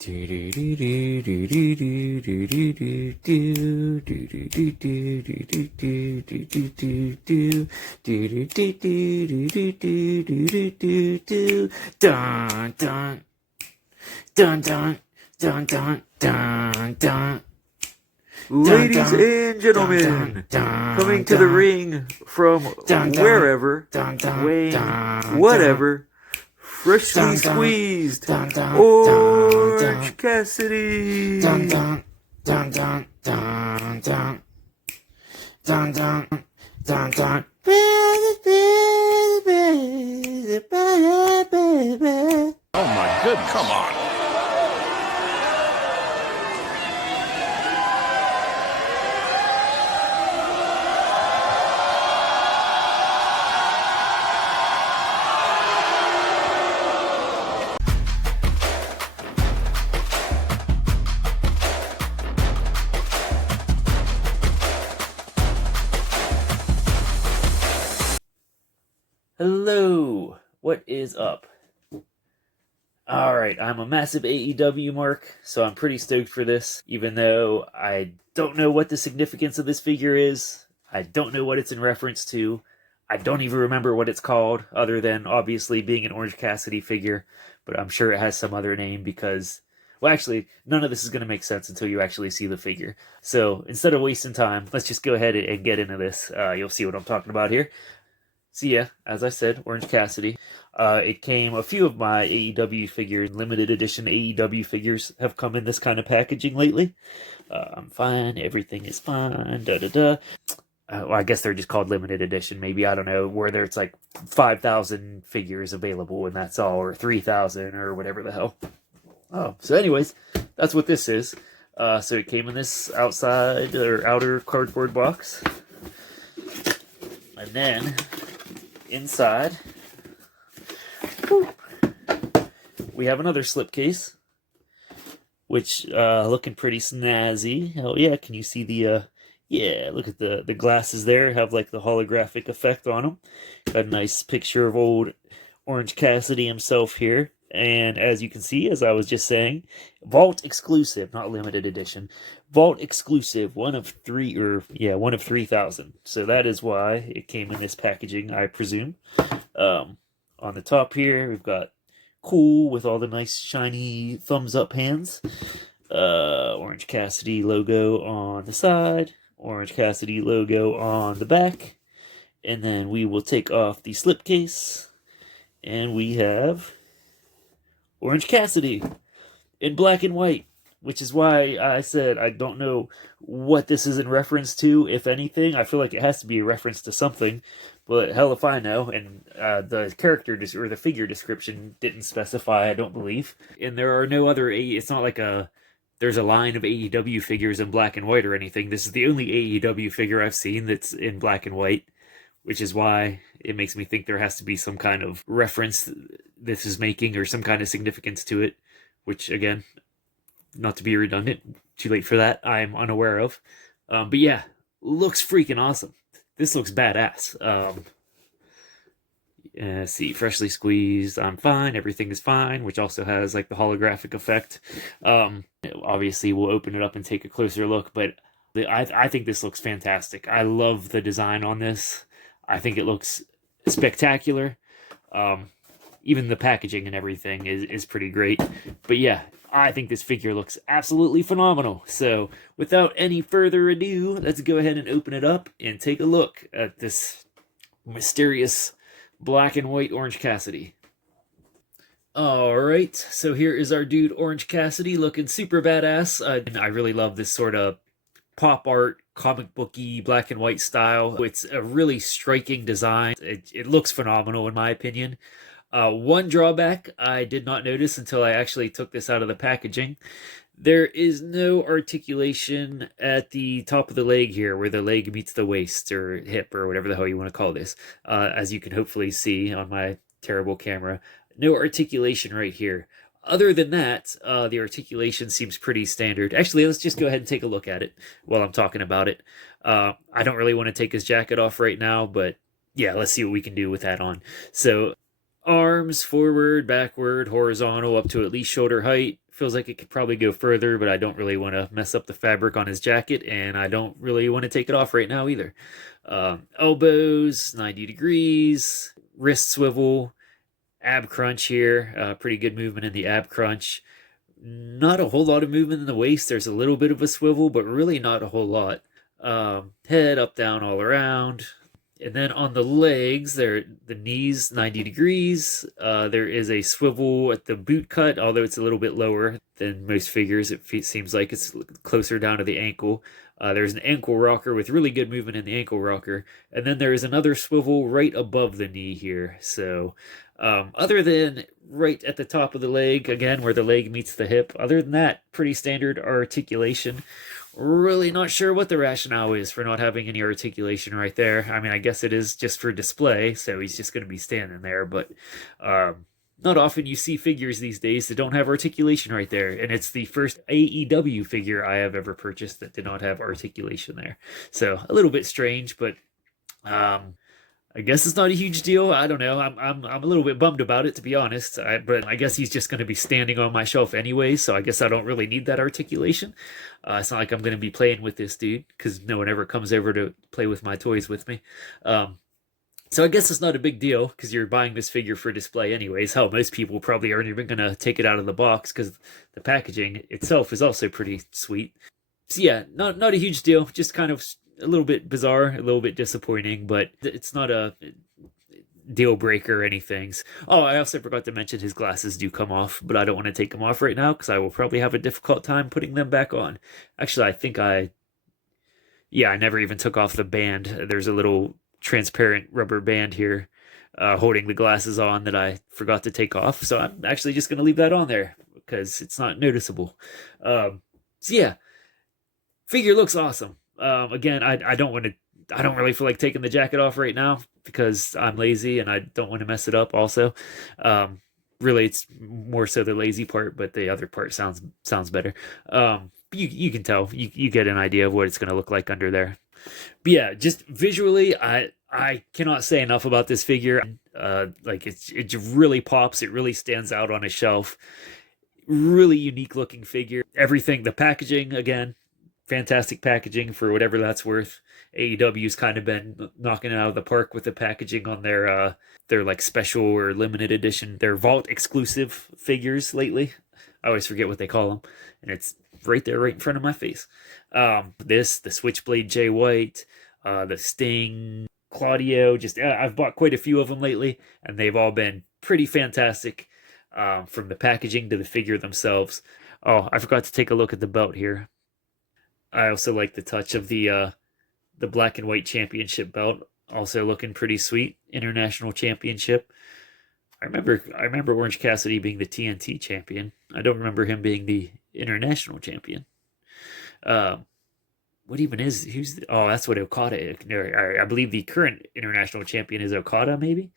Ladies and gentlemen, coming to the ring from wherever, weighing whatever, freshly squeezed, Orange Cassidy. Oh my goodness. Come on. Hello, what is up? Alright, I'm a massive AEW mark, so I'm pretty stoked for this, even though I don't know what the significance of this figure is. I don't know what it's in reference to. I don't even remember what it's called, other than obviously being an Orange Cassidy figure, but I'm sure it has some other name because, well, actually, none of this is going to make sense until you actually see the figure. So, instead of wasting time, let's just go ahead and get into this. You'll see what I'm talking about here. So yeah, as I said, Orange Cassidy. It came, a few of my AEW figures, limited edition AEW figures, have come in this kind of packaging lately. I'm fine, everything is fine, well, I guess they're just called limited edition, maybe, I don't know, where there's like 5,000 figures available and that's all, or 3,000, or whatever the hell. So anyways, that's what this is. So it came in this outside, or outer cardboard box. And then inside, we have another slipcase, which looking pretty snazzy. Oh yeah, can you see the yeah, look at the glasses there, have like the holographic effect on them. Got a nice picture of old Orange Cassidy himself here. And as you can see, as I was just saying, Vault Exclusive, not limited edition. Vault Exclusive, one of 3,000. So that is why it came in this packaging, I presume. On the top here, we've got cool with all the nice shiny thumbs up hands. Orange Cassidy logo on the side. Orange Cassidy logo on the back. And then we will take off the slipcase. And we have Orange Cassidy in black and white, which is why I said I don't know what this is in reference to, if anything. I feel like it has to be a reference to something, but hell if I know. And the character or the figure description didn't specify, I don't believe. And there are no other it's not like there's a line of AEW figures in black and white or anything. This is the only AEW figure I've seen that's in black and white, which is why it makes me think there has to be some kind of reference this is making or some kind of significance to it, which, again, not to be redundant, too late for that, I'm unaware of. But yeah, looks freaking awesome. This looks badass. See, freshly squeezed, I'm fine, everything is fine, which also has like the holographic effect. Obviously, we'll open it up and take a closer look, but I think this looks fantastic. I love the design on this. I think it looks spectacular. Even the packaging and everything is pretty great. But yeah, I think this figure looks absolutely phenomenal. So without any further ado, let's go ahead and open it up and take a look at this mysterious black and white Orange Cassidy. Alright, so here is our dude Orange Cassidy looking super badass. I really love this sort of pop art, comic booky, black and white style. It's a really striking design. It looks phenomenal in my opinion. One drawback I did not notice until I actually took this out of the packaging. There is no articulation at the top of the leg here where the leg meets the waist or hip or whatever the hell you want to call this. As you can hopefully see on my terrible camera. No articulation right here. Other than that, the articulation seems pretty standard. Actually, let's just go ahead and take a look at it while I'm talking about it. I don't really want to take his jacket off right now, but yeah, let's see what we can do with that on. So, arms forward, backward, horizontal, up to at least shoulder height. Feels like it could probably go further, but I don't really want to mess up the fabric on his jacket, and I don't really want to take it off right now either. Elbows, 90 degrees, wrist swivel, ab crunch here. Pretty good movement in the ab crunch. Not a whole lot of movement in the waist. There's a little bit of a swivel, but really not a whole lot. Head up, down, all around. And then on the legs, the knees 90 degrees. There is a swivel at the boot cut, although it's a little bit lower than most figures. It seems like it's closer down to the ankle. There's an ankle rocker with really good movement in the ankle rocker. And then there is another swivel right above the knee here. So other than right at the top of the leg, again, where the leg meets the hip, other than that, pretty standard articulation. Really not sure what the rationale is for not having any articulation right there. I mean, I guess it is just for display, so he's just going to be standing there, but not often you see figures these days that don't have articulation right there, and it's the first AEW figure I have ever purchased that did not have articulation there. So, a little bit strange, but I guess it's not a huge deal. I don't know. I'm a little bit bummed about it, to be honest. But I guess he's just going to be standing on my shelf anyway, so I guess I don't really need that articulation. It's not like I'm going to be playing with this dude, because no one ever comes over to play with my toys with me. So I guess it's not a big deal, because you're buying this figure for display anyways. Hell, most people probably aren't even going to take it out of the box, because the packaging itself is also pretty sweet. So yeah, not a huge deal. Just kind of a little bit bizarre, a little bit disappointing, but it's not a deal breaker or anything. Oh, I also forgot to mention his glasses do come off, but I don't want to take them off right now because I will probably have a difficult time putting them back on. Actually, I think I never even took off the band. There's a little transparent rubber band here holding the glasses on that I forgot to take off. So I'm actually just going to leave that on there because it's not noticeable. So yeah, figure looks awesome. Again, I don't really feel like taking the jacket off right now because I'm lazy and I don't want to mess it up also. Really, it's more so the lazy part, but the other part sounds better. You can tell, you get an idea of what it's going to look like under there. But yeah, just visually, I cannot say enough about this figure. Like it really pops. It really stands out on a shelf. Really unique looking figure. Everything, the packaging, again, fantastic packaging for whatever that's worth. AEW's kind of been knocking it out of the park with the packaging on their like special or limited edition, their Vault Exclusive figures lately. I always forget what they call them, and it's right there, right in front of my face. The Switchblade Jay White, the Sting, Claudio. I've bought quite a few of them lately, and they've all been pretty fantastic. From the packaging to the figure themselves. Oh, I forgot to take a look at the belt here. I also like the touch of the black and white championship belt, also looking pretty sweet. International championship. I remember Orange Cassidy being the TNT champion. I don't remember him being the international champion. What even is that's what Okada is. I believe the current international champion is Okada, maybe.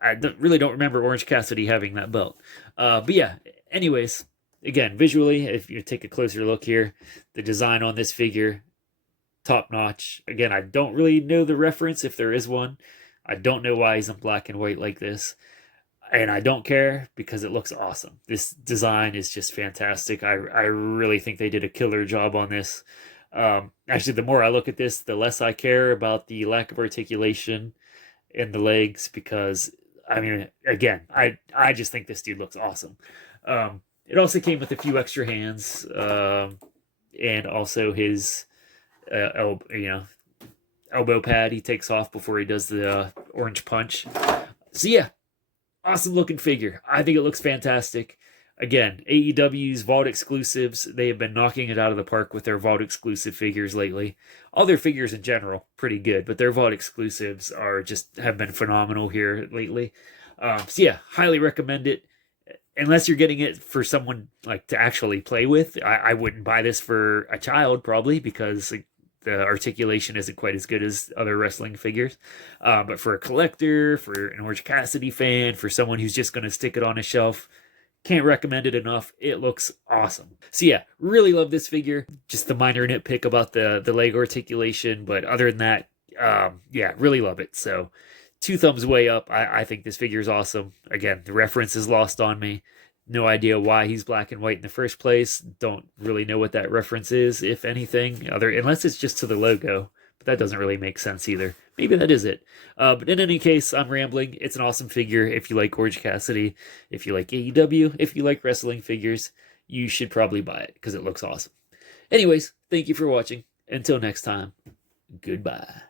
I really don't remember Orange Cassidy having that belt. But yeah, anyways. Again, visually, if you take a closer look here, the design on this figure, top notch. Again, I don't really know the reference if there is one. I don't know why he's in black and white like this. And I don't care because it looks awesome. This design is just fantastic. I really think they did a killer job on this. Actually, the more I look at this, the less I care about the lack of articulation in the legs because, I mean, again, I just think this dude looks awesome. It also came with a few extra hands, and also his elbow pad he takes off before he does the orange punch. So yeah, awesome looking figure. I think it looks fantastic. Again, AEW's Vault Exclusives, they have been knocking it out of the park with their Vault Exclusive figures lately. All their figures in general, pretty good, but their Vault Exclusives have been phenomenal here lately. So yeah, highly recommend it. Unless you're getting it for someone like to actually play with, I wouldn't buy this for a child probably because the articulation isn't quite as good as other wrestling figures. But for a collector, for an Orange Cassidy fan, for someone who's just going to stick it on a shelf, can't recommend it enough. It looks awesome. So yeah, really love this figure. Just the minor nitpick about the leg articulation, but other than that, yeah, really love it. So 2 thumbs way up. I think this figure is awesome. Again, the reference is lost on me. No idea why he's black and white in the first place. Don't really know what that reference is, if anything, unless it's just to the logo. But that doesn't really make sense either. Maybe that is it. But in any case, I'm rambling. It's an awesome figure. If you like Orange Cassidy, if you like AEW, if you like wrestling figures, you should probably buy it because it looks awesome. Anyways, thank you for watching. Until next time, goodbye.